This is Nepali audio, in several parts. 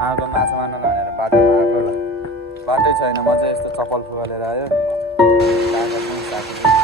आगो माछा मार्न भनेर बाटोमा आएको ल बाटै छैन म चाहिँ यस्तो चप्पल फुकालेर आयो काका पनि साथी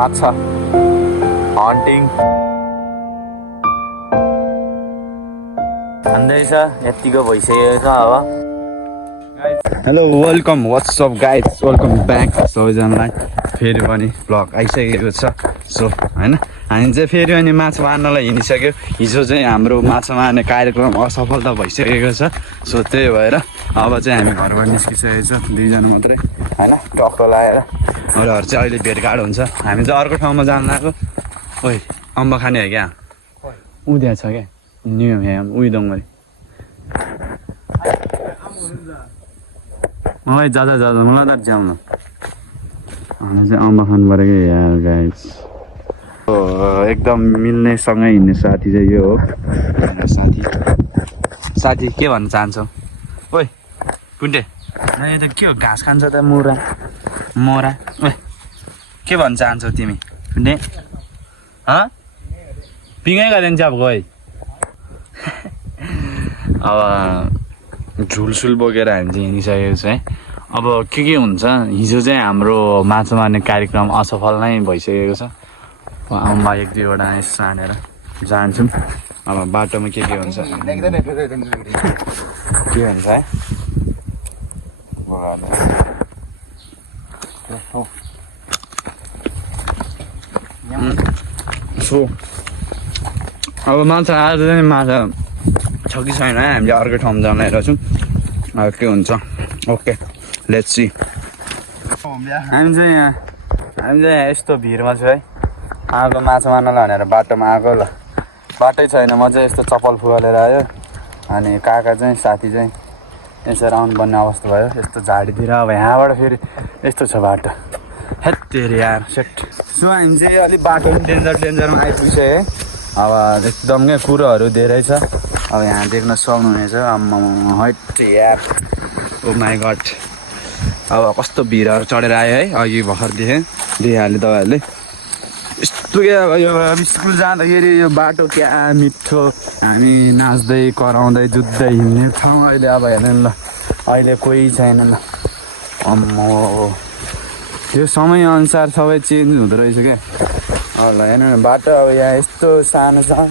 माछा हन्टिङ खाँदैछ यत्तिको भइसकेको छ अब hello welcome WhatsApp guys welcome back सबैजनालाई फेरि पनि ब्लग आइसकेको छ सो होइन हामी चाहिँ फेरि अनि माछा मार्नलाई हिँडिसक्यो हिजो चाहिँ हाम्रो माछा मार्ने कार्यक्रम असफलता भइसकेको छ सो त्यही भएर अब चाहिँ हामी घरबाट निस्किसकेको छ दुईजना मात्रै होइन टक्क लगाएर अरूहरू चाहिँ अहिले भेटघाट हुन्छ हामी चाहिँ अर्को ठाउँमा जानु लाग्यो ओइ अम्बा खाने हो क्या उद्या छ क्या न्यु उयो दङरी ओइ जाँदा मलाई त जाउँ हामीलाई चाहिँ अम्बा खानु पऱ्यो क्या यार गाइस एकदम मिल्ने सँगै हिँड्ने साथी चाहिँ यो हो साथी के भन्न चाहन्छौ ओइ कुन्टे यो त के हो घाँस खान्छ त मोरा ओइ के भन्न चाहन्छौ तिमी कुन्टे पिङै गरिदिन्छ अब गइ अब झुलसुल बोकेर हामी चाहिँ हिँडिसकेको छ है अब के हुन्छ हिजो चाहिँ हाम्रो माछा मार्ने कार्यक्रम असफल नै भइसकेको छ अम्बा एक दुईवटा यसो हानेर जान्छौँ अब बाटोमा के हुन्छ है सो अब माछा आज चाहिँ माछा छ कि छैन हामीले अर्को ठाउँमा जान आइरहेछौँ अब के हुन्छ ओके लेट्स सी हामी चाहिँ यहाँ यस्तो भिडमा छु है आगो माछा मार्नलाई भनेर बाटोमा आएको ल बाटै छैन म चाहिँ यस्तो चप्पल फुकालेर आयो अनि काका चाहिँ साथी चाहिँ यसरी आउनु पर्ने अवस्था भयो यस्तो झाडीतिर अब यहाँबाट फेरि यस्तो छ बाटो हेत्तेरी यार सेट सो हामी चाहिँ अलिक बाटो पनि डेन्जरमा आइपुग्छ है अब एकदम क्या कुरोहरू धेरै छ अब यहाँ देख्न सक्नुहुनेछ हैट यार ओ माई गड अब कस्तो भिडहरू चढेर आयो है अघि भर्खर देखिहाल्यो तपाईँहरूले यस्तो क्या अब यो स्कुल जाँदाखेरि यो बाटो क्या मिठो हामी नाच्दै कराउँदै जुत्दै हिँड्ने ठाउँ अहिले अब हेर्नु ल अहिले कोही छैन ल अम्मो यो समयअनुसार सबै चेन्ज हुँदो रहेछ क्या अब ल हेर्नु न बाटो अब यहाँ यस्तो सानो छ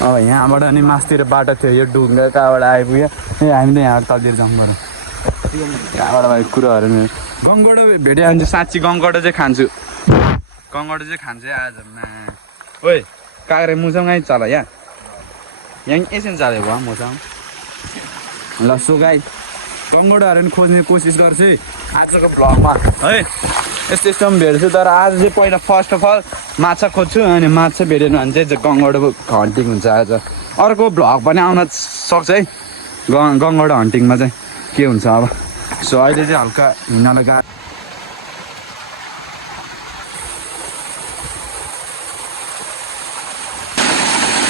अब यहाँबाट अनि मासतिर बाटो थियो यो ढुङ्गा कहाँबाट आइपुग्यो हामी त यहाँ तलतिर जाउँ गरौँ कहाँबाट भाइ कुरोहरू गङ्गडो भेट्यो भने चाहिँ साँच्ची गङ्गडो चाहिँ खान्छु आज ओइ काँक्रे मुसँग चल यहाँ एकछिन चाल्यो भयो मसँग ल सो गाई गङ्गडोहरू पनि खोज्ने कोसिस गर्छु आजको भ्लगमा है यस्तो पनि भेट्छु तर आज चाहिँ पहिला फर्स्ट अफ अल माछा खोज्छु अनि माछा भेटेन भने चाहिँ गङ्गडो हन्टिङ हुन्छ आज अर्को भ्लग पनि आउन सक्छ है गङ्गडो हन्टिङमा चाहिँ के हुन्छ अब सो अहिले चाहिँ हल्का हिँड्नलाई गाह्रो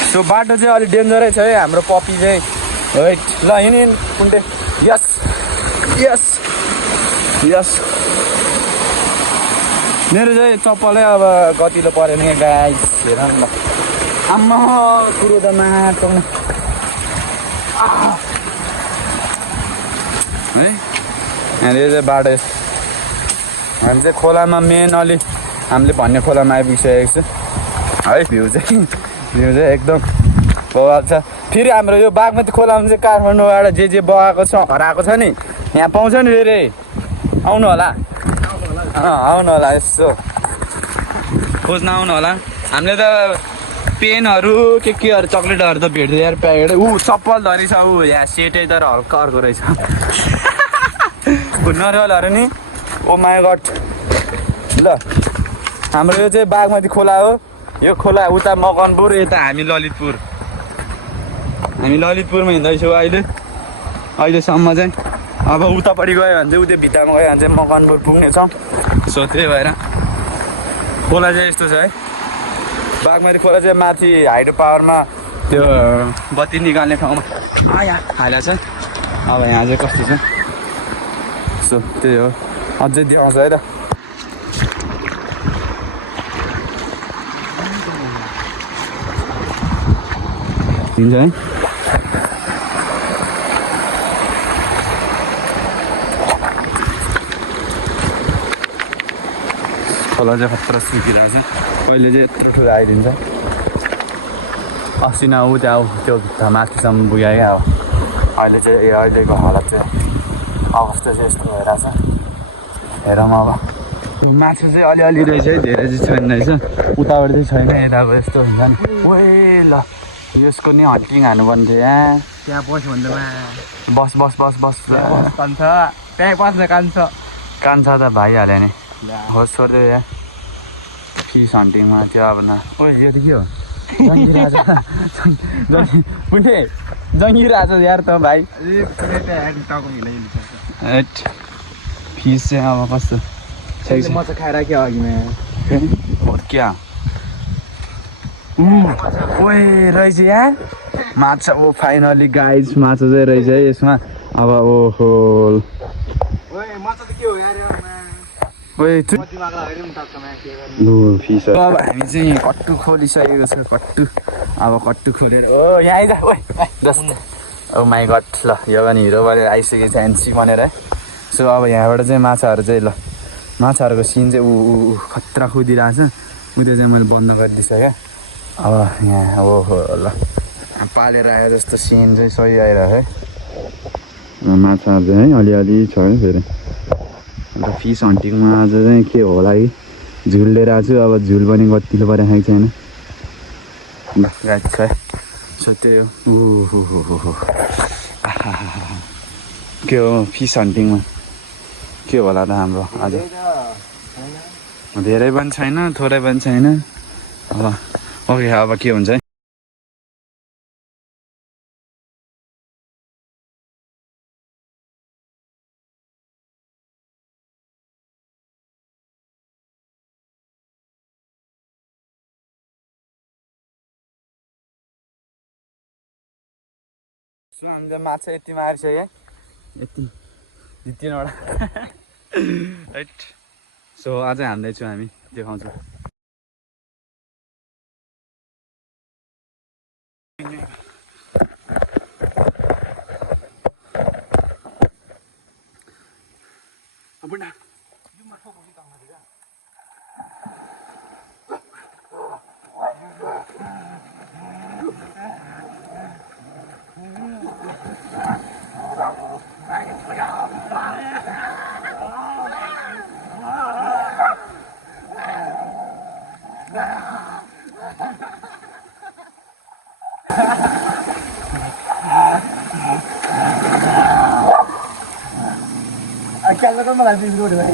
सो बाटो चाहिँ अलिक डेन्जरै छ है हाम्रो पपी चाहिँ है ल हिँड कुन्टे यस मेरो चाहिँ चप्पलै अब गतिलो परेन क्या गाइस हेर न ल आम्मा कुरो त माटो है यहाँनिर चाहिँ बाटो हामी चाहिँ खोलामा मेन अलि हामीले भन्ने खोलामा आइपुगिसकेको छ है भ्यू चाहिँ एकदम बवाल छ फेरि हाम्रो यो बागमती खोलामा चाहिँ काठमाडौँबाट जे बगाएको छ हराएको छ नि यहाँ पाउँछ नि फेरि आउनु होला यसो खोज्न आउनु होला हामीले त पेनहरू केहरू चक्लेटहरू त भेट्दै यार प्याकेट चप्पल धरी छ यहाँ सेटै तर हल्का अर्को रहेछ नरिवलहरू नि ओ माई गड ल हाम्रो यो चाहिँ बागमती खोला हो यो खोला उता मकनपुर यता हामी ललितपुरमा हिँड्दैछौँ अहिलेसम्म चाहिँ अब उतापट्टि गयो भने चाहिँ उता भित्तामा गयो भने चाहिँ मकनपुर पुग्नेछौँ सो त्यही भएर खोला चाहिँ यस्तो छ है बागमती खोला चाहिँ माथि हाइड्रो पावरमा त्यो बत्ती निकाल्ने ठाउँमा यहाँ हालेको छ अब यहाँ चाहिँ कस्तो छ सो त्यही हो अझै देखाउँछ है त हिँड्छ है खोला चाहिँ खतरा सुकिरहेको छ कहिले चाहिँ यत्रो ठुलो आइदिन्छ अस्ति न ऊ त्यहाँ त्यो भित्र माथिसम्म पुग्यो क्या अब अहिले चाहिँ अहिलेको हालत चाहिँ अवस्था चाहिँ यस्तो भइरहेछ हेरौँ अब माछा चाहिँ अलिअलि रहेछ है धेरै चाहिँ छैन रहेछ उताबाट चाहिँ छैन यताको यस्तो हुन्छ नि ओए ल यसको नि हट्टिङ हान्नुपर्ने थियो यहाँ त्यहाँ बस्यो भने बस कान्छ त्यहाँ बस्न कान्छ कान्छ त भइहाल्यो नि होस् छोड्दै यहाँ फिस हन्टिङमा त्यो अब न ओ यो त के हो जङ्गी राजा यार त भाइ फिस चाहिँ अब कस्तो मजा खाएर क्या अघिमा क्या ओए रहेछ यार माछा ओ फाइनली गाइज माछा चाहिँ रहेछ है यसमा अब ओहो फिस अब हामी चाहिँ कट्टु खोलिसकेको छ कट्टु अब कट्टु खोलेर ओ यहाँ आइज जस्ट ओ माई गड ल यो पनि हिरो बनेर आइसकेको छ एनसी बनेर है सो अब यहाँबाट चाहिँ माछाहरू चाहिँ ल माछाहरूको सिन चाहिँ ऊ खतरा कुदिरहेछ उयो चाहिँ मैले बन्द गरिदिएछु क्या अब यहाँ ओहो ल पालेर आयो जस्तो सिन चाहिँ सही आइरहेको है माछाहरू चाहिँ है अलिअलि छ है फेरि अन्त फिस हन्टिङमा आज चाहिँ के होला कि झुल लिएर आएको छु अब झुल पनि कतिले परेको छैन ल गाइस छ सो त्यही हो के हो फिस हन्टिङमा के होला त हाम्रो आज धेरै पनि छैन थोरै पनि छैन अब ओके अब के हुन्छ है सो हामीले माछा यति मारिसक्यो यति 2-3वटा राइट सो अझै हान्दैछौँ हामी देखाउँछौँ Aquela kan malah tidur deh.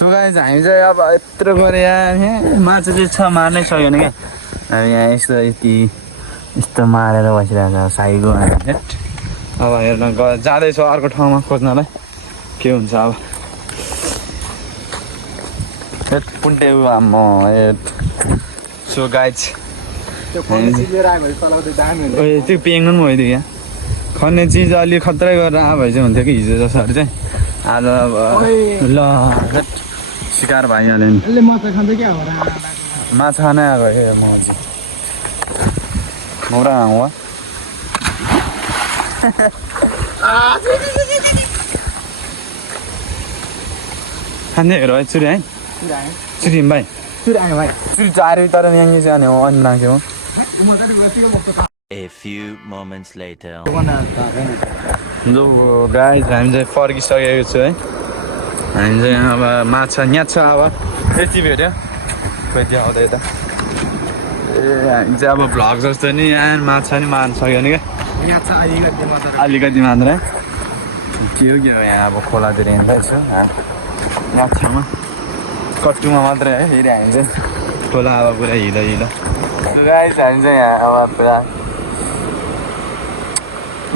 So guys हामी चाहिँ अब यत्रो गरे यहाँ माछा चाहिँ छ मार्नै सक्यो भने क्या हामी यहाँ यस्तो यति यस्तो मारेर बसिरहेको छ साईको हेट अब हेर्न जाँदैछु अर्को ठाउँमा खोज्नलाई के हुन्छ अब हेट पुन्टे आम्म हेट सो गाइज त्यो फोन लिएर आयो भने चलाउँदै दामी हुन्छ ओए त्यो पेङ्गन पनि भइदियो क्या खन्ने चिज अलि खत्रै गरेर आयो भए चाहिँ हुन्थ्यो कि हिजो जसरी चाहिँ आज अब ल हेट शिकार भइहाल्यो नि यसले माछा खान्छ क्या हो र माछा खानै आएको ए म चाहिँ मौरा हुआ खाने हेर चुरी है चुरी भाइ सुरु आयो भाइ चुरी चार्यो तर यहाँ जाने हो अनि लाग्यो A few moments later. लु गाइज हामी चाहिँ फर्किसकेको छु है हामी चाहिँ अब माछा यहाँ छ अब यति भेट्यो खोइ देखाउँदै त ए हामी चाहिँ अब भ्लग जस्तो नि यहाँ माछा नि मार्न सक्यो नि क्या यहाँ छ अलिकति मात्र अलिकति मात्र के हो यहाँ अब खोलातिर हिँड्दैछु यहाँ छेउमा कट्टुमा मात्रै है फेरि हामी चाहिँ खोला अब पुरा हिलो हिलो गाइस हामी चाहिँ यहाँ अब पुरा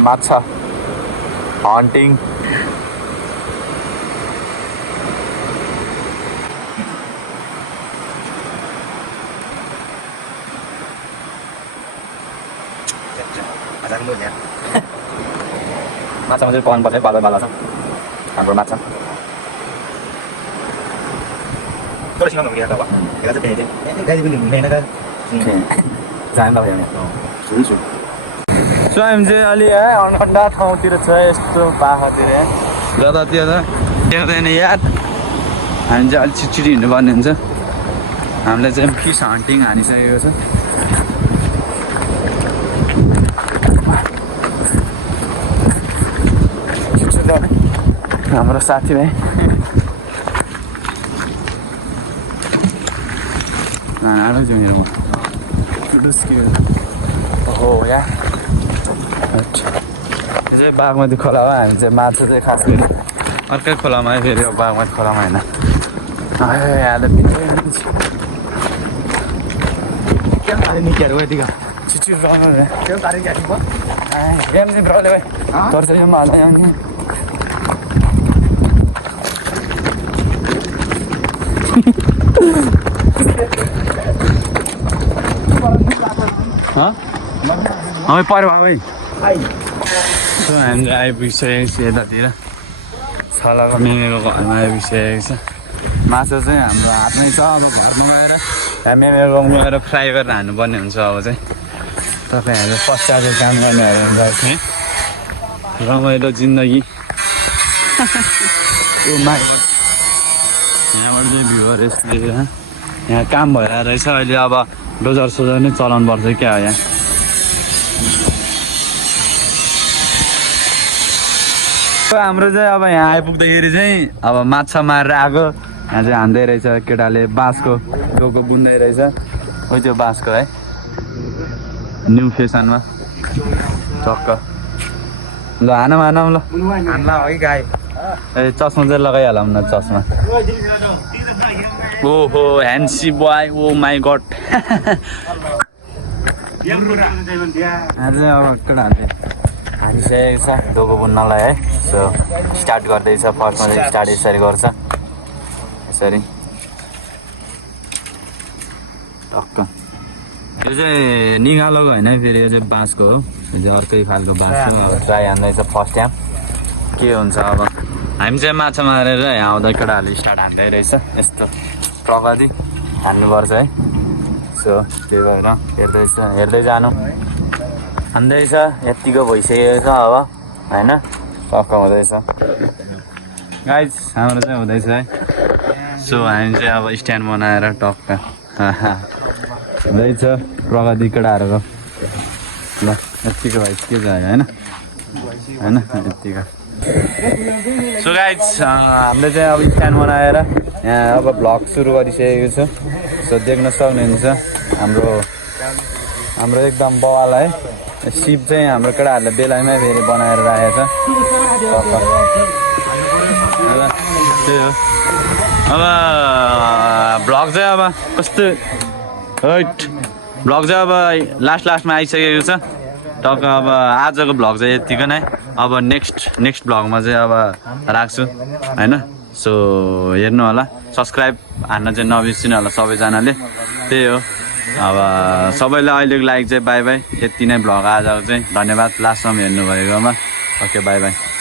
माछा हन्टिङ माछामा चाहिँ पाउनु पर्छ बाजा बाजा छ हाम्रो माछा सो हामी चाहिँ अलि अन्डा ठाउँतिर छ यस्तो पाखातिर जतातिर देख्दैन याद हामी चाहिँ अलिक छिटछिटो हिँड्नुपर्ने हुन्छ हामीलाई चाहिँ फिस हन्टिङ हानिसकेको छ हाम्रो साथीभाइ हो या यो चाहिँ बागमती खोला हो हामी चाहिँ माछा चाहिँ खास गरी अर्कै खोलामा है फेरि बागमती खोलामा होइन निकेहरू यतिका छिटो त्यो तारिक क्या एम चाहिँ ब्रले भाइ गर्छ यो हाल्दै आउने पऱ्यो भाइ सो हामी आइपुगिसकेको छ यतातिर छलाको मेमेको घरमा आइपुगिसकेको छ माछा चाहिँ हाम्रो हातमै छ अब घरमा गएर मेमेको गएर फ्राई गरेर हान्नुपर्ने हुन्छ अब चाहिँ तपाईँहरू पश्चात काम गर्नेहरू हुन्छ चाहिँ रमाइलो जिन्दगी यहाँबाट चाहिँ भ्यूहरू यसले यहाँ काम भइरहेको रहेछ अहिले अब डोजर सोजर नै चलाउनु पर्छ क्या हो यहाँ हाम्रो चाहिँ अब यहाँ आइपुग्दाखेरि चाहिँ अब माछा मारेर आएको यहाँ चाहिँ हान्दै रहेछ केटाले बाँसको टोको बुन्दै रहेछ हो त्यो बाँसको है न्यू फेसनमा टक्क ल हानौँ हानौँ ल हान्ला है गाई ए चस्मा चाहिँ लगाइहालौँ न चस्मा ओहो ह्यान्सी बोय ओ माई गड चाहिँ अब केटाहरूले हानिसकेको छ डोको बुन्नलाई है सो स्टार्ट गर्दैछ फर्स्टमा चाहिँ स्टार्ट यसरी गर्छ यसरी टक्क यो चाहिँ निगालोको होइन फेरि यो चाहिँ बाँसको हो यो चाहिँ अर्कै खालको बाँस हो ट्राई हान्दैछ फर्स्ट टाइम के हुन्छ अब हामी चाहिँ माछा मारेर यहाँ आउँदा केटाहरूले स्टार्ट हान्दै रहेछ यस्तो प्रगति हान्नुपर्छ है सो त्यही भएर हेर्दै जानु हान्दैछ यत्तिको भइसकेको छ अब होइन टक्क हुँदैछ गाइज हाम्रो चाहिँ हुँदैछ है सो हामी चाहिँ अब स्ट्यान्ड बनाएर टक्क हुँदैछ प्रगति केटाहरूको ल यत्तिको भइसक्यो चाहिँ होइन यत्तिको सो गाइज हामीले चाहिँ अब स्ट्यान्ड बनाएर यहाँ अब भ्लग सुरु गरिसकेको छु सो देख्न सक्नुहुन्छ हाम्रो एकदम बवाल है सिप चाहिँ हाम्रो केटाहरूले बेलायमै फेरि बनाएर राखेको छ त्यही हो अब भ्लग चाहिँ अब कस्तो हैट भ्लग चाहिँ अब लास्टमा आइसकेको छ टक्क अब आजको भ्लग चाहिँ यतिको नै अब नेक्स्ट भ्लगमा चाहिँ अब राख्छु हैन सो हेर्नु होला सब्स्क्राइब हान्न चाहिँ नबिर्सिनु होला सबैजनाले त्यही हो अब सबैलाई अहिलेको लागि चाहिँ बाई बाई यति नै भ्लग आजको चाहिँ धन्यवाद लास्टसम्म हेर्नु भएकोमा ओके बाई बाई